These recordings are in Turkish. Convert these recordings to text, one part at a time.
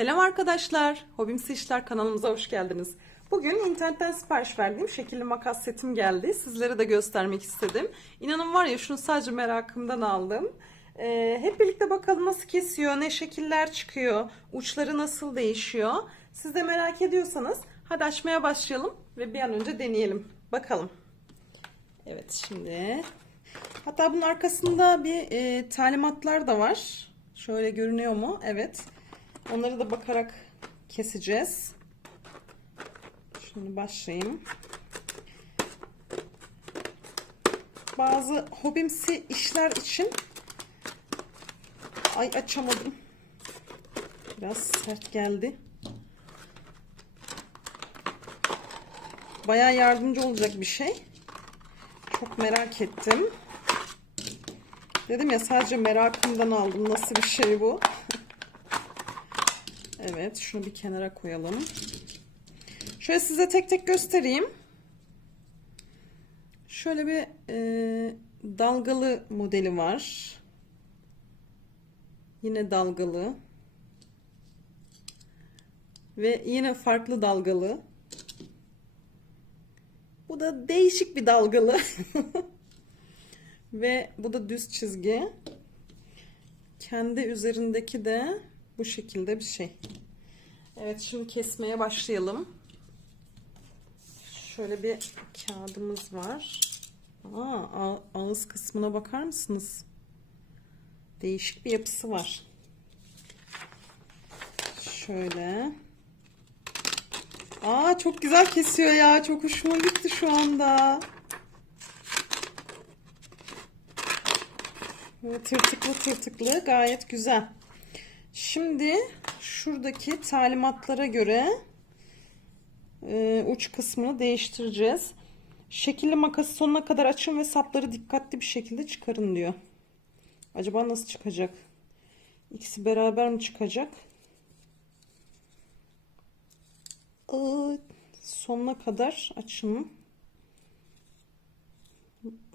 Selam arkadaşlar. Hobimsi İşler kanalımıza hoş geldiniz. Bugün internetten sipariş verdiğim şekilli makas setim geldi. Sizlere de göstermek istedim. İnanın var ya şunu sadece merakımdan aldım. Ee, hep birlikte bakalım nasıl kesiyor, ne şekiller çıkıyor, uçları nasıl değişiyor. Siz de merak ediyorsanız hadi açmaya başlayalım ve bir an önce deneyelim. Bakalım. Evet şimdi. Hatta bunun arkasında bir e, talimatlar da var. Şöyle görünüyor mu? Evet. Onları da bakarak keseceğiz. Şimdi başlayayım. Bazı hobimsi işler için ay açamadım. Biraz sert geldi. Bayağı yardımcı olacak bir şey. Çok merak ettim. Dedim ya sadece merakımdan aldım. Nasıl bir şey bu? Evet, şunu bir kenara koyalım. Şöyle size tek tek göstereyim. Şöyle bir e, dalgalı modeli var. Yine dalgalı. Ve yine farklı dalgalı. Bu da değişik bir dalgalı. Ve bu da düz çizgi. Kendi üzerindeki de bu şekilde bir şey. Evet şimdi kesmeye başlayalım. Şöyle bir kağıdımız var. Aa, ağız kısmına bakar mısınız? Değişik bir yapısı var. Şöyle. Aa çok güzel kesiyor ya. Çok hoşuma gitti şu anda. Tırtıklı tırtıklı gayet güzel. Şimdi şuradaki talimatlara göre e, uç kısmını değiştireceğiz. Şekilli makası sonuna kadar açın ve sapları dikkatli bir şekilde çıkarın diyor. Acaba nasıl çıkacak? İkisi beraber mi çıkacak? Sonuna kadar açın.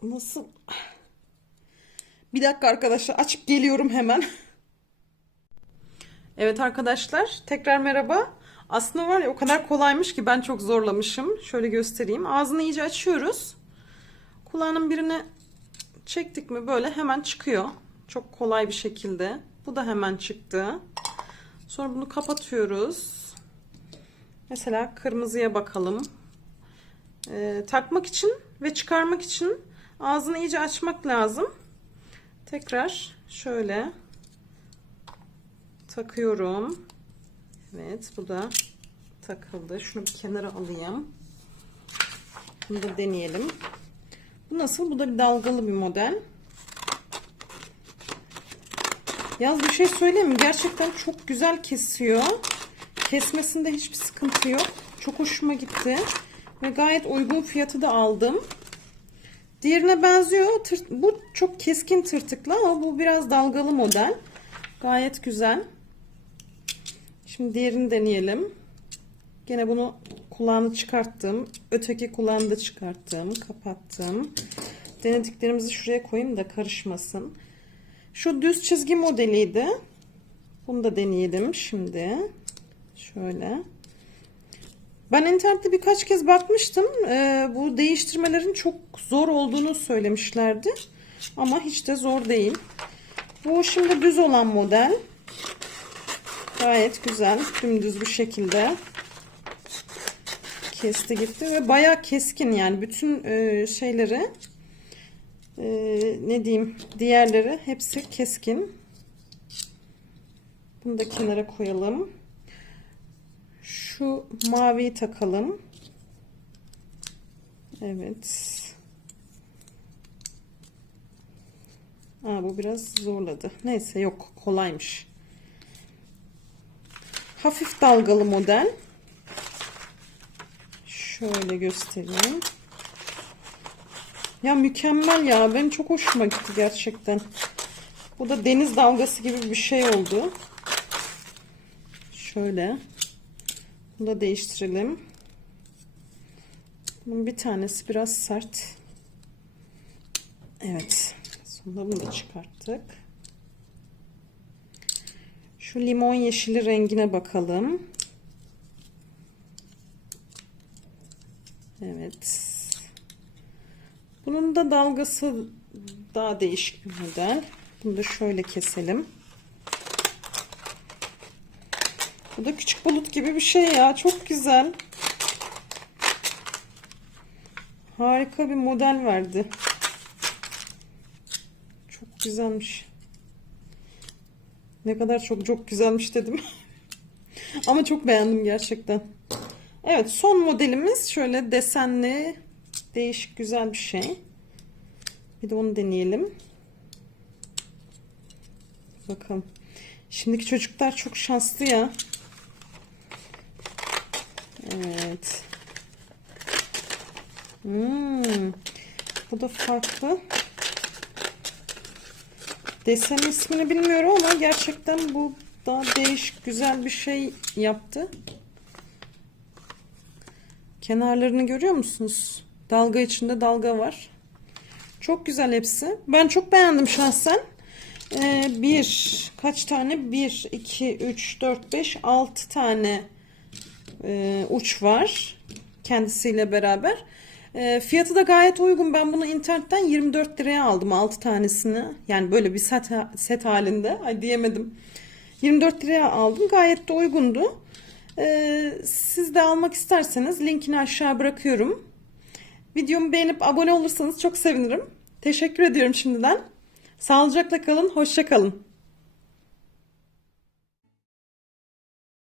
Nasıl? Bir dakika arkadaşlar açıp geliyorum hemen. Evet arkadaşlar tekrar merhaba. Aslında var ya o kadar kolaymış ki ben çok zorlamışım. Şöyle göstereyim. Ağzını iyice açıyoruz. Kulağının birini çektik mi böyle hemen çıkıyor. Çok kolay bir şekilde. Bu da hemen çıktı. Sonra bunu kapatıyoruz. Mesela kırmızıya bakalım. Ee, takmak için ve çıkarmak için ağzını iyice açmak lazım. Tekrar şöyle takıyorum. Evet bu da takıldı. Şunu bir kenara alayım. Bunu da deneyelim. Bu nasıl? Bu da bir dalgalı bir model. Yaz bir şey söyleyeyim mi? Gerçekten çok güzel kesiyor. Kesmesinde hiçbir sıkıntı yok. Çok hoşuma gitti. Ve gayet uygun fiyatı da aldım. Diğerine benziyor. Tır, bu çok keskin tırtıklı ama bu biraz dalgalı model. Gayet güzel. Şimdi diğerini deneyelim. Gene bunu kulağını çıkarttım. Öteki kulağını da çıkarttım. Kapattım. Denediklerimizi şuraya koyayım da karışmasın. Şu düz çizgi modeliydi. Bunu da deneyelim şimdi. Şöyle. Ben internette birkaç kez bakmıştım. Ee, bu değiştirmelerin çok zor olduğunu söylemişlerdi. Ama hiç de zor değil. Bu şimdi düz olan model. Gayet güzel. Dümdüz bir şekilde. Kesti gitti ve bayağı keskin yani. Bütün e, şeyleri e, ne diyeyim diğerleri hepsi keskin. Bunu da kenara koyalım. Şu maviyi takalım. Evet. Aa, bu biraz zorladı. Neyse yok kolaymış. Hafif dalgalı model. Şöyle göstereyim. Ya mükemmel ya. Benim çok hoşuma gitti gerçekten. Bu da deniz dalgası gibi bir şey oldu. Şöyle. Bunu da değiştirelim. Bunun bir tanesi biraz sert. Evet. Sonunda bunu da çıkarttık. Şu limon yeşili rengine bakalım. Evet. Bunun da dalgası daha değişik bir model. Bunu da şöyle keselim. Bu da küçük bulut gibi bir şey ya. Çok güzel. Harika bir model verdi. Çok güzelmiş. Ne kadar çok çok güzelmiş dedim. Ama çok beğendim gerçekten. Evet son modelimiz şöyle desenli değişik güzel bir şey. Bir de onu deneyelim. Bakalım. Şimdiki çocuklar çok şanslı ya. Evet. Hmm. Bu da farklı. Desen ismini bilmiyorum ama gerçekten bu daha değişik güzel bir şey yaptı. Kenarlarını görüyor musunuz? Dalga içinde dalga var. Çok güzel hepsi. Ben çok beğendim şahsen. Ee, bir, kaç tane? Bir, iki, üç, dört, beş, altı tane e, uç var. Kendisiyle beraber. E, fiyatı da gayet uygun. Ben bunu internetten 24 liraya aldım 6 tanesini. Yani böyle bir set, set halinde. Ay diyemedim. 24 liraya aldım. Gayet de uygundu. E, siz de almak isterseniz linkini aşağı bırakıyorum. Videomu beğenip abone olursanız çok sevinirim. Teşekkür ediyorum şimdiden. Sağlıcakla kalın, hoşça kalın.